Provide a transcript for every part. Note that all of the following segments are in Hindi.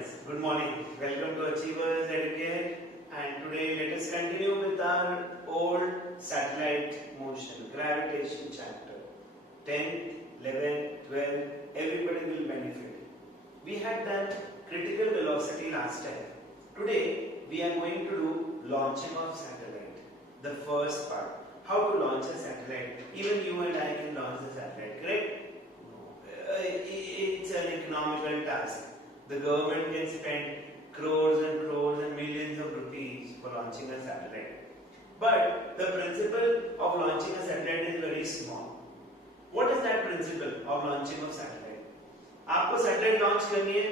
friends, good morning. Welcome to Achievers Educare, and today let us continue with our old satellite motion, gravitation chapter. 10th, 11th, 12th, everybody will benefit. We had done critical velocity last time. Today we are going to do launching of satellite. The first part, how to launch a satellite. Even you and I can launch the satellite, correct? It's an economical task. The government can spend crores and millions of rupees for launching a satellite. But the principle of launching a satellite is very small. What is that principle of launching of satellite? आपको satellite launch करनी है,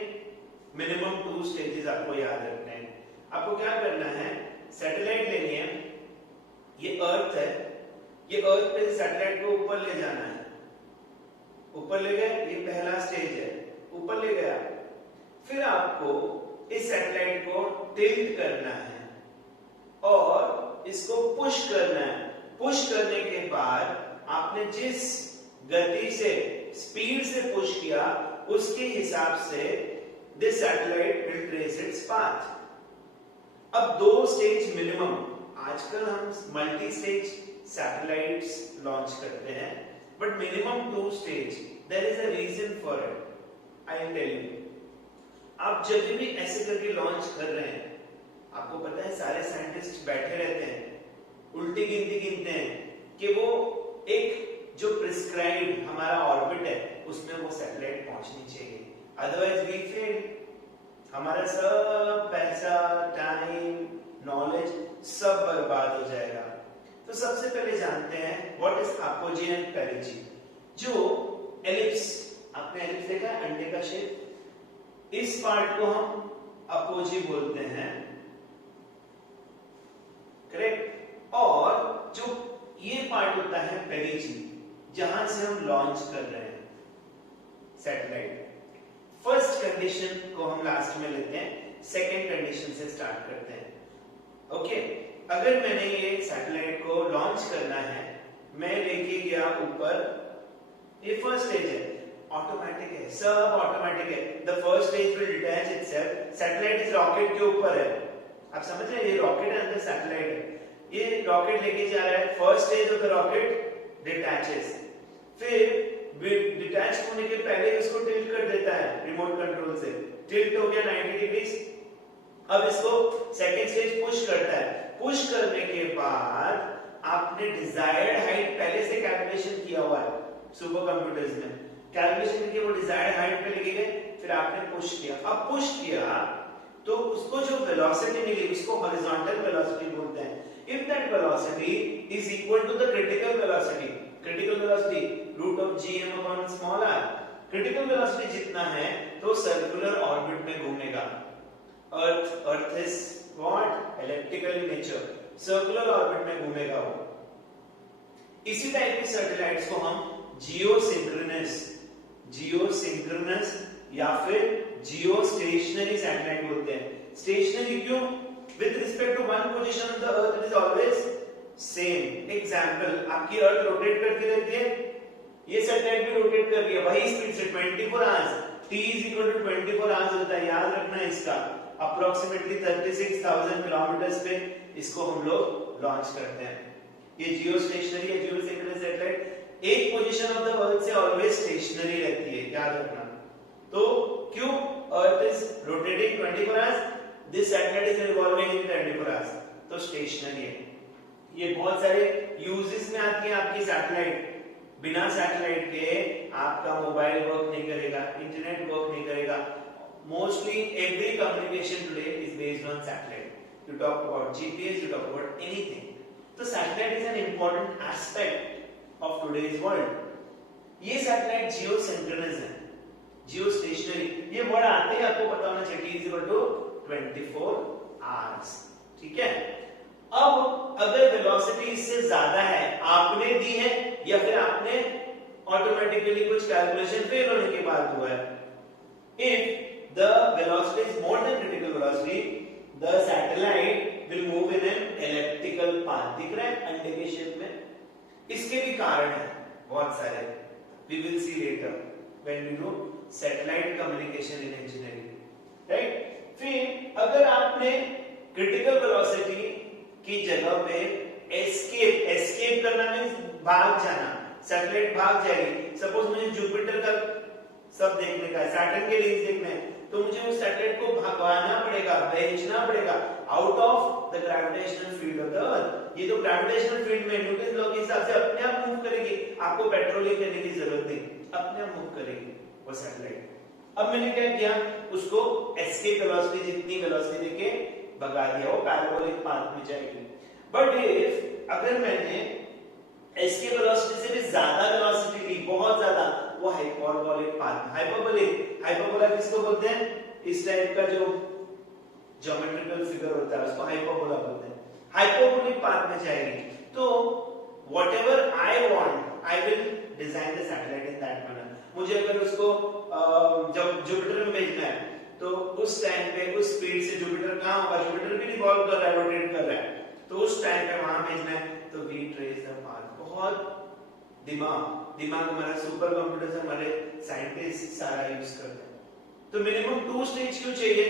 minimum 2 stages आपको याद रखने हैं. आपको क्या करना है? Satellite लेनी है. ये अर्थ है. ये अर्थ पे सैटेलाइट को ऊपर ले जाना है. ऊपर ले गए, ये पहला स्टेज है. ऊपर ले गया, फिर आपको इस सैटेलाइट को टिल्ट करना है और इसको पुश करना है. पुश करने के बाद आपने जिस गति से, स्पीड से पुश किया, उसके हिसाब से this satellite will trace its path. अब 2 स्टेज मिनिमम. आजकल हम मल्टी स्टेज सैटेलाइट्स लॉन्च करते हैं, but minimum 2 stage. There is a reason for it. I am telling you. आप जब भी ऐसे करके लॉन्च कर रहे हैं, आपको पता है सारे साइंटिस्ट बैठे रहते हैं, उल्टी गिनती गिनते हैं कि वो एक जो प्रिस्क्राइब्ड हमारा ऑर्बिट है उसमें वो सैटेलाइट पहुंचनी चाहिए. Otherwise we fail. हमारा सब पैसा, टाइम, नॉलेज सब बर्बाद हो जाएगा. तो सबसे पहले जानते हैं व्हाट इज अपोजी एंड पेरिजी. जो एलिप्स, आपने एलिप्स देखा है, अंडे का शेप, इस पार्ट को हम अपोजी बोलते हैं, करेक्ट. और जो ये पार्ट होता है पेरिजी, जहां से हम लॉन्च कर रहे हैं सैटेलाइट. फर्स्ट कंडीशन को हम लास्ट में लेते हैं, सेकंड कंडीशन से स्टार्ट करते हैं. ओके. अगर मैंने ये सैटेलाइट को लॉन्च करना है, मैं लेके गया ऊपर, ये फर्स्ट स्टेज है, ऑटोमेटिक है, सब ऑटोमेटिक है. The first stage will detach itself. Satellite इस रॉकेट के ऊपर है. आप समझ रहे हैं, ये रॉकेट है, अंदर सैटेलाइट है. ये रॉकेट लेके जा रहा है. First stage of the rocket detaches. फिर डिटैच होने के पहले इसको टिल्ट कर देता है रिमोट कंट्रोल से. टिल्ट हो गया 90 डिग्री. अब इसको सेकंड स्टेज पुश करता है. पुश करने के बाद आपने डिजायर्ड हाइट पहले से कैलकुलेशन किया हुआ है सुपर कंप्यूटर्स में. कैलकुलेशन करके वो डिजायर्ड हाइट पे लेके गए, फिर आपने पुश किया. अब पुश किया तो उसको जो वेलोसिटी मिली उसको हॉरिजॉन्टल वेलोसिटी बोलते हैं. If that velocity is equal to the critical velocity, critical velocity root of gm upon small r. Critical velocity जितना है तो सर्कुलर ऑर्बिट में घूमेगा. Earth is what? Elliptical in nature. Circular orbit में घूमेगा वो. इसी टाइप की सैटेलाइट्स को हम जियोसिंक्रोनस या फिर जियोस्टेशनरी सैटेलाइट बोलते हैं. स्टेशनरी क्यों? With respect to one position of the earth it is always same. Example, आपकी अर्थ रोटेट करती रहती है, ये सैटेलाइट भी रोटेट कर रही है वही स्पीड से 24 hours. t is equal to 24 hours होता है, याद रखना है इसका. अप्रोक्सीमेटली 36,000 किलोमीटर्स पे इसको हम लोग लॉन्च करते हैं. ये जियोस्टेशनरी या जियोसिंक्रोनस सैटेलाइट एक पोजीशन ऑफ द अर्थ से ऑलवेज स्टेशनरी रहती है, याद रखना. तो क्यों? Earth is rotating 24 hours, this satellite is revolving in 24 hours, तो स्टेशनरी है. ये बहुत सारे यूजेस में आती है आपकी सैटेलाइट. बिना सैटेलाइट के आपका मोबाइल वर्क नहीं करेगा, इंटरनेट वर्क नहीं करेगा. Mostly every communication today is based on satellite. You talk about GPS, you talk about anything. तो satellite is an important aspect of today's world. ये सैटेलाइट जियोसिंक्रोनस है, जियोस्टेशनरी. ये वर्ड आते ही आपको पता होना चाहिए, t is equal to 24 hours. ठीक है. अब अगर वेलोसिटी इससे ज्यादा है, आपने दी है या फिर आपने ऑटोमेटिकली कुछ कैलकुलेशन फेल होने के बाद हुआ है, if the velocity is more than critical velocity, the satellite will move in an elliptical path. दिख रहा है अंडे के शेप में. इसके भी कारण है बहुत सारे. We will see later when we do satellite communication in engineering, right? आपने क्रिटिकल वेलोसिटी की जगह पे एस्केप करना मींस भाग जाना, सैटेलाइट भाग जाएगी। सपोज मुझे जुपिटर का सब देखने का है, सैटर्न के रिंग्स देखने हैं, तो मुझे उस सैटेलाइट को भगवाना पड़ेगा, भेजना पड़ेगा out of the gravitational field of the अर्थ। ये तो ग्रेविटेशनल फील्ड में न्यूटन लॉ के हिसाब से अपने आप मूव करेगी, आपको पेट्रोलिंग करने की जरूरत नहीं, अपने आप मूव करेगी वो सैटेलाइट। अब मैंने क्या किया, उसको एस्केप वेलोसिटी जितनी वेलोसिटी देके भगा दिया, वो पैराबोलिक पाथ में जाएगी। बट इफ अगर मैंने एस्केप वेलोसिटी से भी ज्यादा वेलोसिटी ली, बहुत ज्यादा, वो हाइपरबोलिक पाथ, हाइपरबोला किसको बोलते हैं, इस टाइप का जो ज्योमेट्रिकल फिगर होता है उसको हाइपरबोला बोलते हैं, हाइपरबोलिक पाथ में जाएगी। तो whatever I want I will design the satellite in that manner. मुझे अगर उसको जब जुपिटर में भेजना है तो उस टाइम पे उस स्पीड से जुपिटर कहां होगा, जुपिटर भी रिवॉल्व कर रहा है, रोटेट कर रहा है, तो उस टाइम पे वहां भेजना है, तो वी ट्रेस द पाथ। बहुत दिमाग हमारा सुपर कंप्यूटर हमारे साइंटिस्ट सारा यूज करते हैं। तो मिनिमम 2 स्टेज क्यों चाहिए?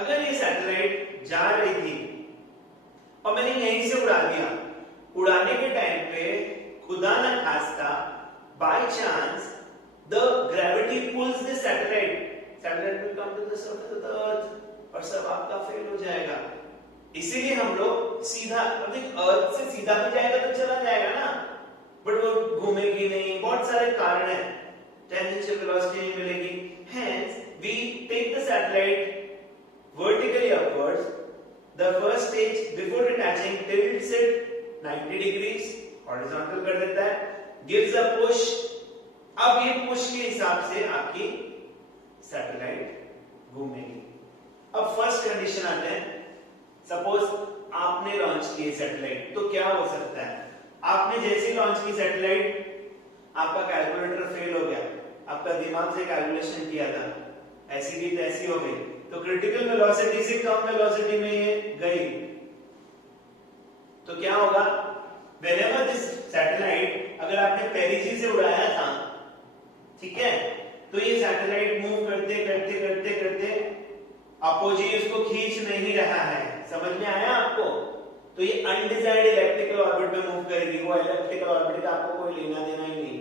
अगर ये सैटेलाइट जा रही थी और मैंने यहीं से उड़ा दिया, उड़ाने के टाइम पे खुदा न खास्ता by chance the gravity pulls the satellite will come to the surface of the earth और सब आपका फेल हो जाएगा। इसीलिए हम लोग सीधा अर्थ से सीधा भी जाएगा तो चला जाएगा ना, बट वो घूमेगी नहीं, बहुत सारे कारण हैं, टेंजेंशियल वेलोसिटी नहीं मिलेगी। Hence we take the satellite vertically upwards. The first stage before detaching tilts it 90 degrees, horizontal कर देता है, gives a push। अब ये पुश के हिसाब से आपकी सैटेलाइट घूमेगी। अब फर्स्ट कंडीशन आते हैं, सपोज आपने लॉन्च की सैटेलाइट, तो क्या हो सकता है? आपने जैसे लॉन्च की सैटेलाइट, आपका कैलकुलेटर फेल हो गया, आपका दिमाग से कैलकुलेशन किया था, ऐसी की तैसी हो गई, तो क्रिटिकल वेलोसिटी से कम वेलोसिटी में ये गई, तो क्या होगा? व्हेनेवर दिस सैटेलाइट, अगर आपने पेरिजी से उड़ाया था, ठीक है, तो ये सैटेलाइट मूव करते करते करते करते अपोजी उसको खींच नहीं रहा है, समझ में आया आपको? तो ये अनडिजायर्ड इलेप्टिकल ऑर्बिट में मूव करेगी। वो इलेप्टिकल ऑर्बिट का आपको कोई लेना देना ही नहीं,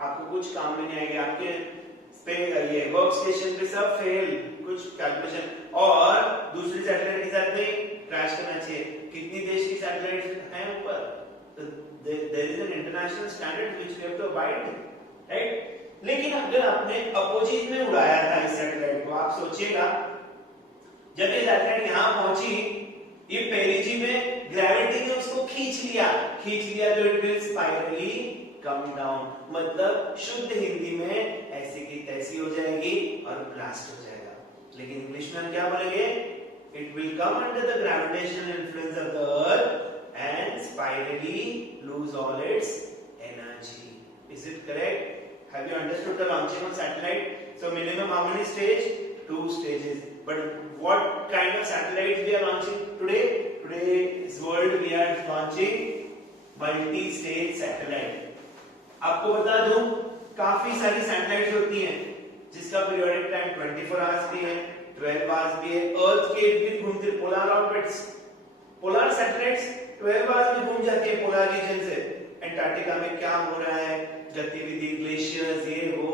आपको कुछ काम में नहीं आएगा, आपके ये वर्क स्टेशन पे सब फेल, कुछ कैलकुलेशन, और दूसरी सैटेलाइट के साथ में क्रैश करना चाहिए। कितनी देश की सैटेलाइट हैं ऊपर, तो there is an international standard which we have to abide, right? लेकिन अगर आपने अपोजिट में उड़ाया था इस सैटेलाइट को, आप सोचिएगा जब ये सैटेलाइट यहां पहुंची, ये पेरिजी में ग्रेविटी ने उसको खींच लिया तो it will spirally come down, मतलब शुद्ध हिंदी में ऐसी की तैसी हो जाएगी और ब्लास्ट हो जाएगा। लेकिन इंग्लिश में हम क्या बोलेंगे? It will come under the gravitational influence of the earth and spirally lose all it's energy. Is it correct? Have you understood the launching of satellite? So minimum how many stage? 2 stages. But what kind of satellites we are launching today? Today's world we are launching multi-stage satellite. आपको बता दूं, काफी सारी सैटेलाइट्स होती हैं जिसका पीरियोडिक टाइम 24 आवर्स भी है, 12 आवर्स भी है। अर्थ के इर्द-गिर्द घूमती है polar orbits, polar satellites 12 hours में घूम जाती है पोलर रीजन से। एंटार्क्टिका में क्या हो रहा है, गतिविधि, ग्लेशियर्स, ये वो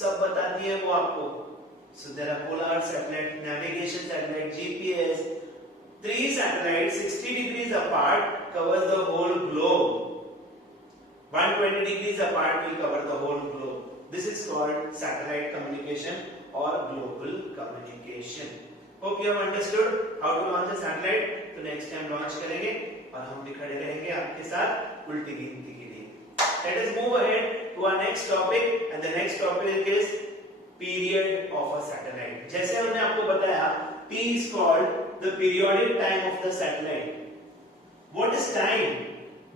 सब बताती है वो आपको। So there are polar satellite, navigation satellite, GPS. 3 satellites 60 degrees apart covers the whole globe. 120 degrees apart will cover the whole globe. This is called satellite communication or global communication. Hope you have understood how to launch a satellite. तो next time launch करेंगे और हम भी खड़े रहेंगे आपके साथ उल्टी गिनती के लिए. Let us move ahead to our next topic, and the next topic is period of a satellite. जैसे हमने आपको बताया, P is called the periodic time of the satellite. What is time?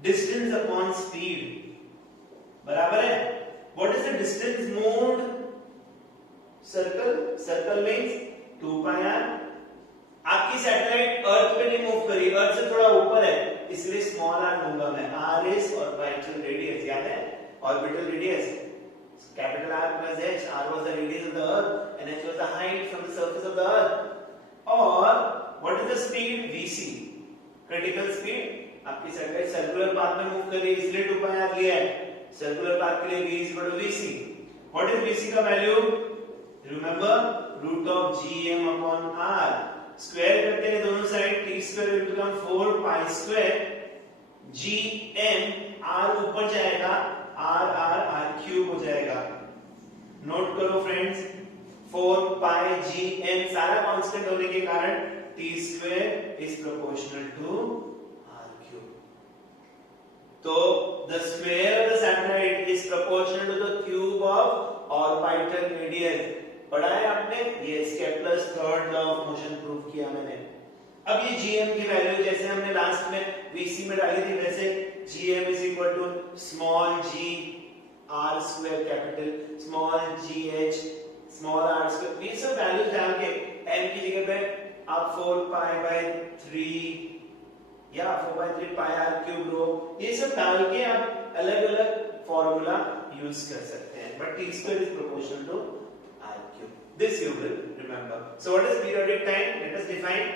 Distance upon speed. बराबर है? What is the distance moved? Circle. Circle means 2 pi r. आपकी सैटेलाइट अर्थ पे नहीं मूव करी, अर्थ से थोड़ा ऊपर है, इसलिए स्मॉल r लूंगा मैं. R is orbital radius, याद है? Orbital radius. Capital R plus h. R was the radius of the Earth, and h was the height from the surface of the Earth. Or what is the critical speed आपकी सैटेलाइट सर्कुलर पाथ में मूव कर रही है, इसलिए 2 पाई आर लिया है। सर्कुलर पाथ के लिए v is equal to vc. What is vc का value? Remember root of gm upon r. Square करते हैं दोनों side, t square will become 4 pi square gm, r ऊपर जाएगा, r क्यूब हो जाएगा। नोट करो फ्रेंड्स, 4 pi gm सारा कांस्टेंट होने के कारण t square is proportional to r cube. तो the square of the satellite is proportional to the cube of orbital radius. पढ़ा है आपने, ये Kepler's third law of motion prove किया मैंने। अब ये gm की वैल्यू जैसे हमने लास्ट में vc में डाली थी, वैसे gm is equal to small g r square capital small gh small r square, ये सब वैल्यूज डाल के m की जगह पे आप 4 pi by 3 या 4 by 3 pi r cube रो, ये सब डाल के आप अलग अलग फॉर्मूला यूज कर सकते हैं, but t square is proportional to r cube. This you will remember. So what is periodic time? Let us define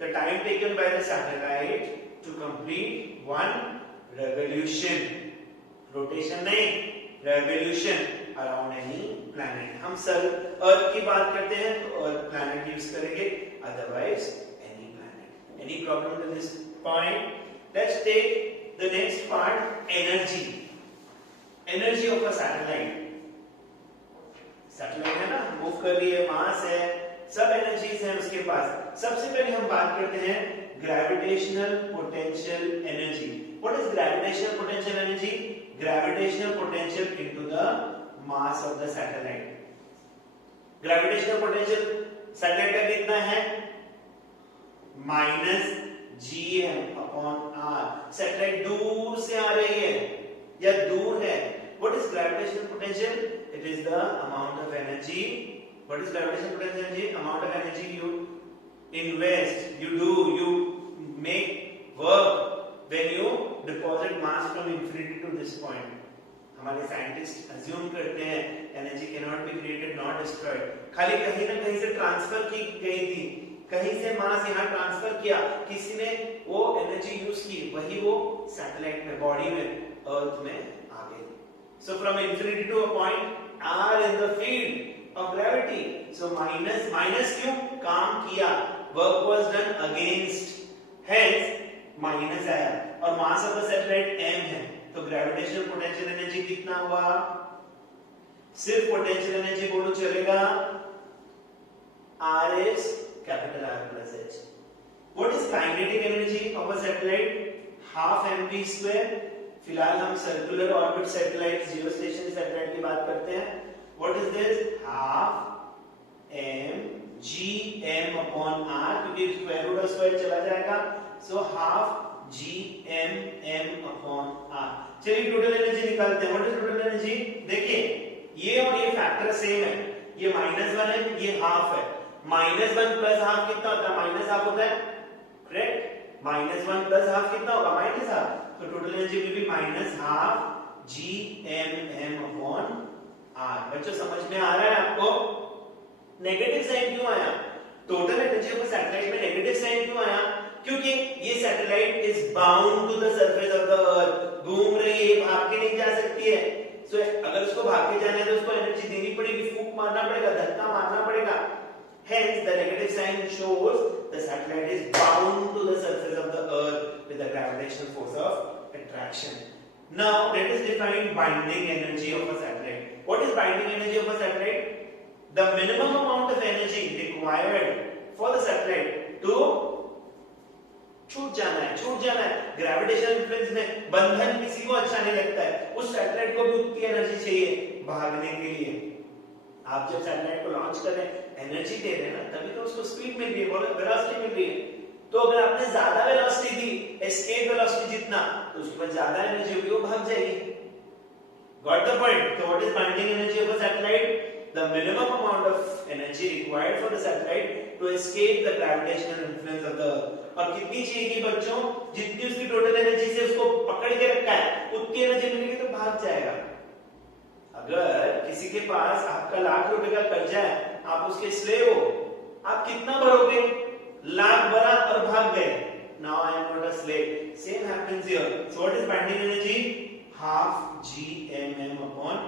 the time taken by the satellite to complete one revolution. Rotation नहीं, revolution around any planet. हम सब अर्थ की बात करते हैं तो अर्थ planet यूज करेंगे, otherwise any planet. Any problem to this point? Let's take the next part, energy. Energy of a satellite. Satellite है ना, मूव कर रही है, मास है, सब एनर्जीज हैं उसके पास। सबसे पहले हम बात करते हैं gravitational potential energy. What is gravitational potential energy? Gravitational potential into the mass of the satellite. Gravitational potential satellite का कितना है? -gm upon r। सैटेलाइट दूर से आ रही है या दूर है। What is gravitational potential? It is the amount of energy. What is gravitational potential energy? Amount of energy you invest, you make work when you deposit mass from infinity to this point. हमारे साइंटिस्ट अज्यूम करते हैं energy cannot be created not destroyed, खाली कहीं ना कहीं से ट्रांसफर की गई थी, कहीं से मास यहाँ ट्रांसफर किया, किसी ने वो एनर्जी यूज की, वही वो सैटेलाइट में, बॉडी में, अर्थ में आ गई। So from infinity to a point r in the field of gravity. So minus क्यों? काम किया, work was done against, hence minus आया, और mass of the satellite m है, तो gravitational potential energy कितना हुआ? सिर्फ potential energy बोलो चलेगा, r is capital R plus h. What is kinetic energy of a satellite? Half mv square. फिलहाल हम सर्कुलर ऑर्बिट सैटेलाइट, जियो स्टेशन सैटेलाइट की बात करते हैं। What is this? Half m gm upon r, क्योंकि स्क्वायर रूट ऑफ स्क्वायर चला जाएगा, so half gm m upon r। चलिए टोटल एनर्जी निकालते हैं। What is total energy? देखिए ये और ये फैक्टर सेम है, ये -1 है, ये हाफ है। -1 प्लस हाफ कितना होता है? -हाफ होता है, करेक्ट? -1 प्लस हाफ कितना होगा? -हाफ। तो total energy will be -half gmm upon r। बच्चों समझ में आ रहा है आपको? नेगेटिव साइन क्यों आया? टोटल एनर्जी ऑफ सैटेलाइट में नेगेटिव साइन क्यों आया? क्योंकि ये satellite is bound to the surface of the earth, घूम रही है, भाग के नहीं जा सकती है। सो अगर उसको भाग के जाना है तो उसको एनर्जी देनी पड़ेगी, फूंक मारना पड़ेगा, धक्का मारना पड़ेगा। Hence, the negative sign shows the satellite is bound to the surface of the Earth with the gravitational force of attraction. Now, let us define binding energy of a satellite. What is binding energy of a satellite? The minimum amount of energy required for the satellite to छूट जाना है। ग्रेविटेशनल इन्फ्लुएंस में बंधन किसी को अच्छा नहीं लगता है, उस सैटेलाइट को भी उतनी एनर्जी चाहिए भागने के लिए। आप जब सैटेलाइट को लॉन्च कर रहे हैं, एनर्जी दे रहे हैं ना, तभी तो उसको स्पीड मिल रही है, वेलोसिटी मिल रही है। तो अगर आपने ज्यादा वेलोसिटी दी, एस्केप वेलोसिटी जितना, तो उसके बाद ज्यादा एनर्जी होगी, वो भाग जाएगी। Got the point? तो what is binding energy of a satellite? The minimum amount of energy required for the satellite to escape the gravitational influence of the earth. और कितनी चाहिए बच्चों? जितनी उसकी टोटल एनर्जी से उसको पकड़ के रखा है, उतनी एनर्जी मिलेगी तो भाग जाएगा। अगर किसी के पास आपका लाख रुपए का कर्जा है, आप उसके स्लेव हो, आप कितना भरोगे? लाख भरा और भाग गए, Now I am not a slave. Same happens here. So what is binding energy? Half Gmm upon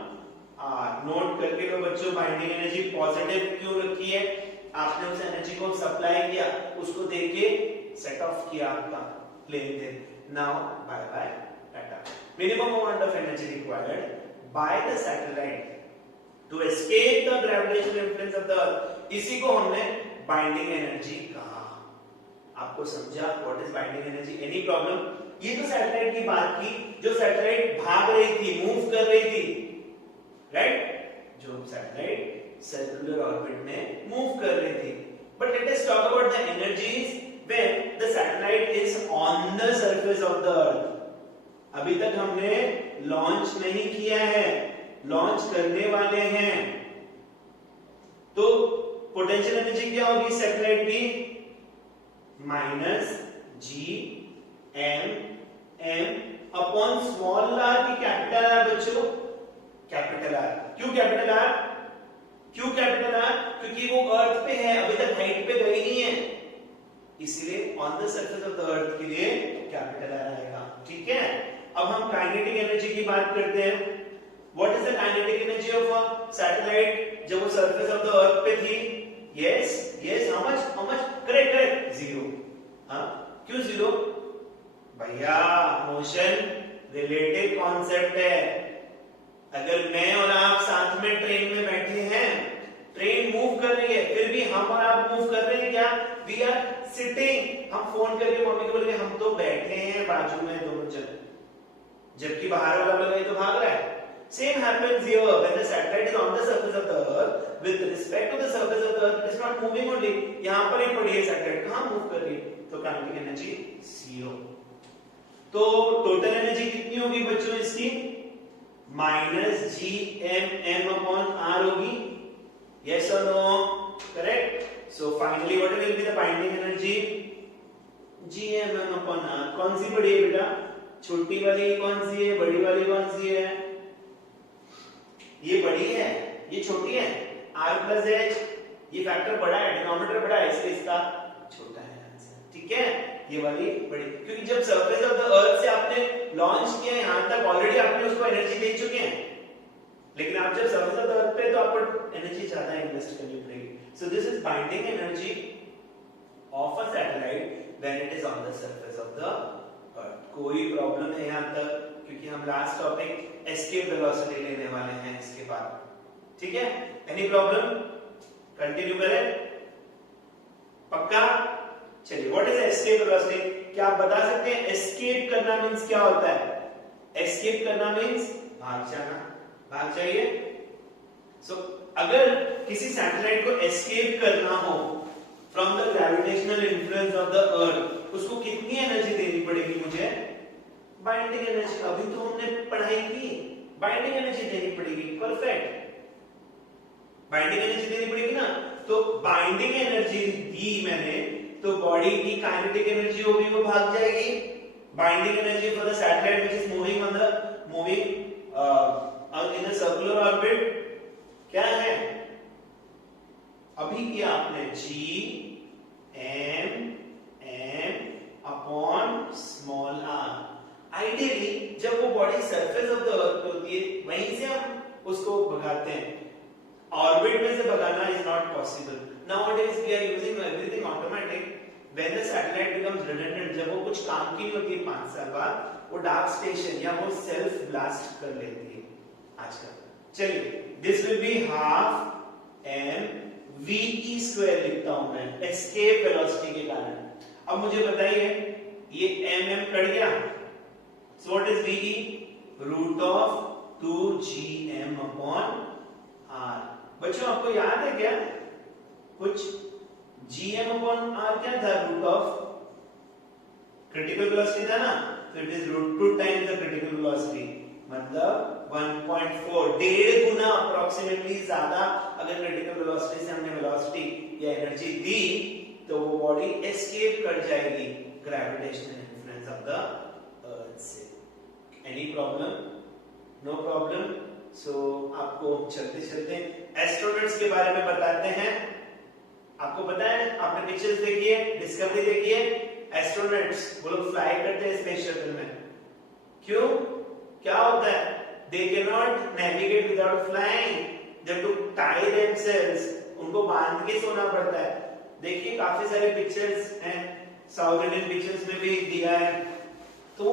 R. Note करके लो बच्चों, बाइंडिंग एनर्जी पॉजिटिव क्यों रखी है? आपने उस एनर्जी को सप्लाई किया, उसको देके सेट ऑफ किया आपका प्लेन थे. Now bye bye Tata. Minimum amount of energy required by the satellite to escape the gravitational influence of the Earth. इसी को हमने बाइंडिंग एनर्जी कहा. आपको समझा what is binding energy? Any problem? ये तो सैटेलाइट की बात की, जो सैटेलाइट भाग रही थी, मूव कर रही थी, राइट? जो सैटेलाइट सर्कुलर ऑर्बिट में मूव कर रही थी. But let us talk about the energies when the satellite is on the surface of the अर्थ. अभी तक हमने लॉन्च नहीं किया है, लॉन्च करने वाले हैं. तो पोटेंशियल एनर्जी क्या होगी सैटेलाइट की? Minus G M M upon small R की कैपिटल आर. बच्चों कैपिटल आर. क्यों कैपिटल आर? क्यों कैपिटल आर? क्योंकि वो अर्थ पे है, अभी तक हाइट पे गई नहीं है, इसलिए on the surface of the अर्थ के लिए कैपिटल आर आएगा. ठीक है. अब हम काइनेटिक एनर्जी की बात करते हैं. What is the kinetic energy of a satellite जब वो सरफेस ऑफ द अर्थ पे थी? Yes yes, how much? Correct correct, 0. हां, क्यों 0? भैया मोशन रिलेटिव कॉन्सेप्ट है. अगर मैं और आप साथ में ट्रेन में बैठे हैं, ट्रेन मूव कर रही है, फिर भी हम और आप मूव कर रहे हैं क्या? We are sitting. हम फोन करके मम्मी को बोलेंगे हम तो बैठे हैं बाजू में दोनों जन, जबकि बाहर वाला बोलेगा तो भाग रहा है. Same happens here when the satellite is on the surface of the earth. With respect to the surface of the earth, it is not moving only. यहाँ पर ही पड़ी है satellite, कहाँ मूव कर रही है? तो kinetic energy 0. तो टोटल एनर्जी कितनी होगी बच्चों इसकी? Minus G M M upon R होगी. Yes or no? Correct. So finally, what will be the binding energy? G M M upon R. कौन सी बड़ी है बेटा? छोटी वाली कौन सी है? बड़ी वाली कौन सी है? ये बड़ी है, ये छोटी है. r प्लस h, ये फैक्टर बड़ा है, डिनोमिनेटर बड़ा है, इसलिए इसका छोटा है आंसर. ठीक है. ये वाली बड़ी, क्योंकि जब सरफेस ऑफ द अर्थ से आपने लॉन्च किया है, यहां तक ऑलरेडी आपने उसको एनर्जी दे चुके हैं. लेकिन आप जब सरफेस ऑफ द अर्थ पे, तो आपको एनर्जी ज्यादा इन्वेस्ट करनी पड़ेगी. So this is binding energy of a satellite when it is on the surface of the अर्थ. कोई प्रॉब्लम है यहां तक? क्योंकि हम लास्ट टॉपिक एस्केप वेलोसिटी लेने वाले हैं इसके बाद. ठीक है. Any problem? कंटिन्यू करें? पक्का? चलिए, व्हाट इज एस्केप वेलोसिटी? क्या आप बता सकते हैं एस्केप करना मींस क्या होता है? एस्केप करना मींस भाग जाना, भाग जाइए. सो अगर किसी सैटेलाइट को एस्केप करना हो from the gravitational influence of the अर्थ, उसको कितनी एनर्जी देनी पड़ेगी मुझे? Binding energy. अभी तो हमने पढ़ाई की, बाइंडिंग एनर्जी देनी पड़ेगी. परफेक्ट. बाइंडिंग एनर्जी देनी पड़ेगी ना. तो बाइंडिंग एनर्जी दी मैंने, तो बॉडी की काइनेटिक एनर्जी होगी, वो भाग जाएगी. Binding energy for the satellite which is moving on the in the circular orbit क्या है? अभी किया आपने G M M upon small R. Ideally जब वो body surface of the earth पे होती है, वहीं से हम उसको भगाते हैं. ऑर्बिट में से भगाना is not possible. Nowadays we are using everything automatic. When the satellite becomes redundant, जब वो कुछ काम की नहीं होती है 5 साल बाद, वो डार्क स्टेशन या वो सेल्फ ब्लास्ट कर लेती है आजकल. चलिए, this will be half M V E square लिखता हूं मैं एस्केप वेलोसिटी के कारण. अब मुझे बताइए, ये एम एम कट गया. So what is VE? Root of 2gm upon r. बच्चों आपको याद है क्या कुछ? gm upon r क्या था? रूट ऑफ क्रिटिकल वेलोसिटी था ना. तो it is root 2 times the critical velocity, मतलब 1.4, 1.5 गुना अप्रोक्सीमेटली ज्यादा. अगर क्रिटिकल वेलोसिटी से हमने वेलोसिटी या एनर्जी दी, तो वो बॉडी एस्केप कर जाएगी gravitational influence of the earth से. Any problem? No problem. So आपको चलते चलते एस्ट्रोनॉट्स के बारे में बताते हैं. आपको पता है, आपने पिक्चर्स देखी है, डिस्कवरी देखी है, एस्ट्रोनॉट्स वो लोग फ्लाई करते हैं स्पेस शटल में, क्यों? क्या होता है? They can not navigate without flying, they have to tie themselves, उनको बांध के सोना पड़ता है। देखिए काफी सारे पिक्चर्स हैं, साउथ इंडियन पिक्चर्स में भी दिया है, तो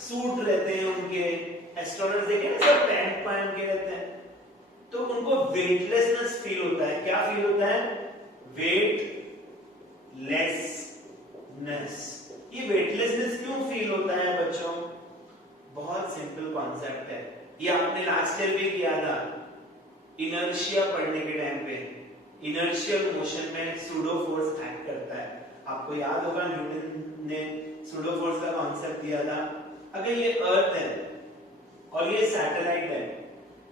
सूट रहते हैं उनके, एस्ट्रोनॉट्स देखे ना सब पैंट पहन के रहते हैं, तो उनको वेटलेसनेस फील होता है। क्या फील होता है? वेटलेसनेस। ये वेटलेसनेस क्यों फील होता है बच्चों? बहुत सिंपल कॉन्सेप्ट है, ये आपने लास्ट ईयर भी किया था इनर्शिया पढ़ने के टाइम पे। इनर्शियल मोशन में सूडो फोर्स एक्ट करता है, आपको याद होगा न्यूटन ने सूडो फोर्स का कॉन्सेप्ट दिया था। अगर ये अर्थ है और ये सैटेलाइट है,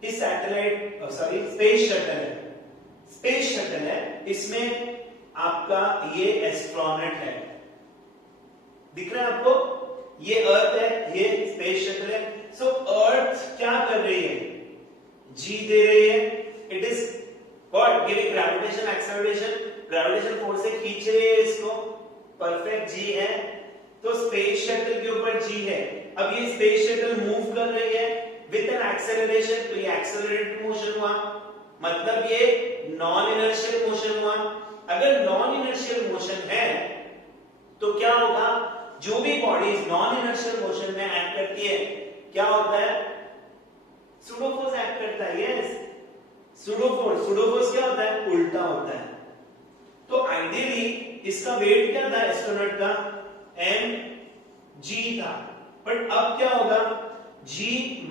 इस सैटेलाइट स्पेस शटल है, स्पेस शटल है, इसमें आपका ये एस्ट्रोनॉट है, दिख रहा है आपको? ये अर्थ है, ये स्पेस शटल है। सो अर्थ क्या कर रही है? जी दे रही है, it is what? Giving gravitation acceleration, gravitation force से खींच रही है इसको, परफेक्ट जी है। तो स्पेस शटल के ऊपर जी है। अब ये स्पेस शटल मूव कर रही है विद एन एक्सेलरेशन, तो ये एक्सेलरेटेड मोशन हुआ, मतलब ये नॉन इनर्शियल मोशन हुआ। अगर नॉन इनर्शियल मोशन है तो क्या होगा? जो भी बॉडीज नॉन इनर्शियल मोशन में एक्ट करती है, क्या होता है? सूडो फोर्स एक्ट करता है। यस, सूडो फोर्स क्या होता है? उल्टा होता है। तो आइडियली इसका वेट क्या था एस्ट्रोनॉट का? mg था, बट अब क्या होगा? g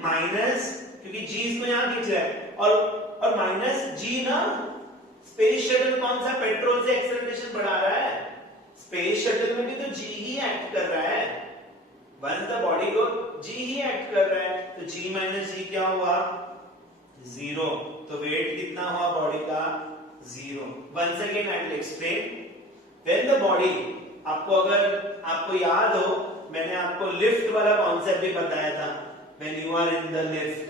माइनस, क्योंकि g इसको यहां खींच रहा है, और माइनस g ना, स्पेस शटल कौन सा पेट्रोल से एक्सेलरेशन बढ़ा रहा है? स्पेस शटल में भी तो g ही एक्ट कर रहा है, वंस द बॉडी को g ही एक्ट कर रहा है, तो g माइनस g क्या हुआ? 0। तो वेट कितना हुआ बॉडी का? 0। Once again I will explain. When the body, अगर आपको याद हो, मैंने आपको लिफ्ट वाला कॉन्सेप्ट भी बताया था, when you are in the lift,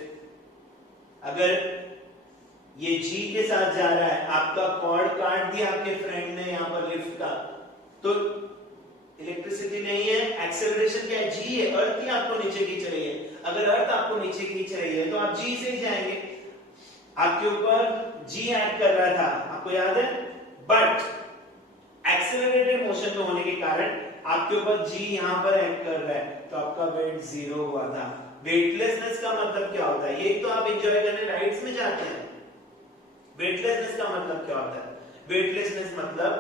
अगर ये जी के साथ जा रहा है, आपका कॉर्ड काट दिया आपके फ्रेंड ने यहां पर लिफ्ट का, तो इलेक्ट्रिसिटी नहीं है, एक्सेलरेशन क्या है? जी है, अर्थ ही आपको नीचे खींच रही है। अगर अर्थ आपको नीचे खींच रही है तो आप जी से ही जाएंगे, आपके ऊपर जी एक्ट कर रहा था, आपको याद है? बट एक्सेलरेटेड मोशन में होने के कारण आपके ऊपर जी यहां पर एक्ट कर रहा है, तो आपका वेट 0 हुआ था। वेटलेसनेस का मतलब क्या होता है? ये तो आप एंजॉय करने राइड्स में जाते हैं। वेटलेसनेस का मतलब क्या होता है? वेटलेसनेस मतलब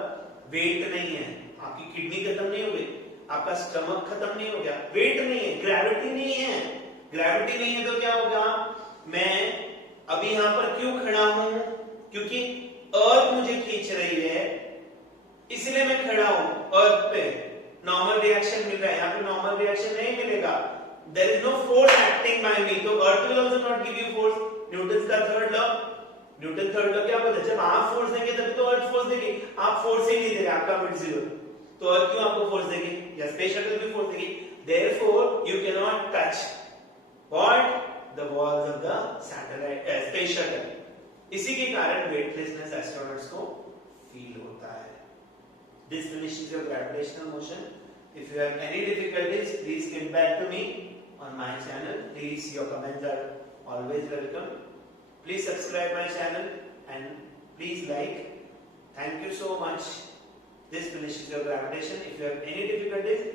वेट नहीं है, आपकी किडनी खत्म नहीं हो गई, आपका स्टमक खत्म नहीं हो गया, वेट नहीं है, ग्रेविटी नहीं है। ग्रेविटी नहीं है तो क्या होगा? मैं अभी यहां पर क्यों खड़ा हूं? क्योंकि अर्थ मुझे खींच रही है, इसलिए मैं खड़ा हूं अर्थ पे। नॉर्मल रिएक्शन मिल रहा है, यहां पे नॉर्मल रिएक्शन नहीं मिलेगा, there is no force acting by me, तो earth will also not give you force. Newton का third law, Newton third law क्या बोलता है? जब आप फोर्स देंगे तभी तो अर्थ फोर्स देगी, आप फोर्स ही नहीं दे रहे, आपका वेट 0, तो अर्थ क्यों आपको फोर्स देगी? या स्पेस शटल भी फोर्स देगी। Therefore you can not touch what? The walls of the satellite space shuttle. इसी के कारण वेटलेसनेस एस्ट्रोनॉट्स को फील होता है। This finishes your gravitational motion. If you have any difficulties, please get back to me on my channel. Please, your comments are always welcome. Please subscribe my channel and please like. Thank you so much. This finishes your gravitation. If you have any difficulties,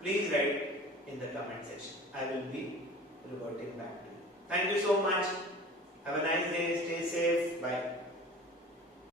please write in the comment section. I will be reverting back to you. Thank you so much.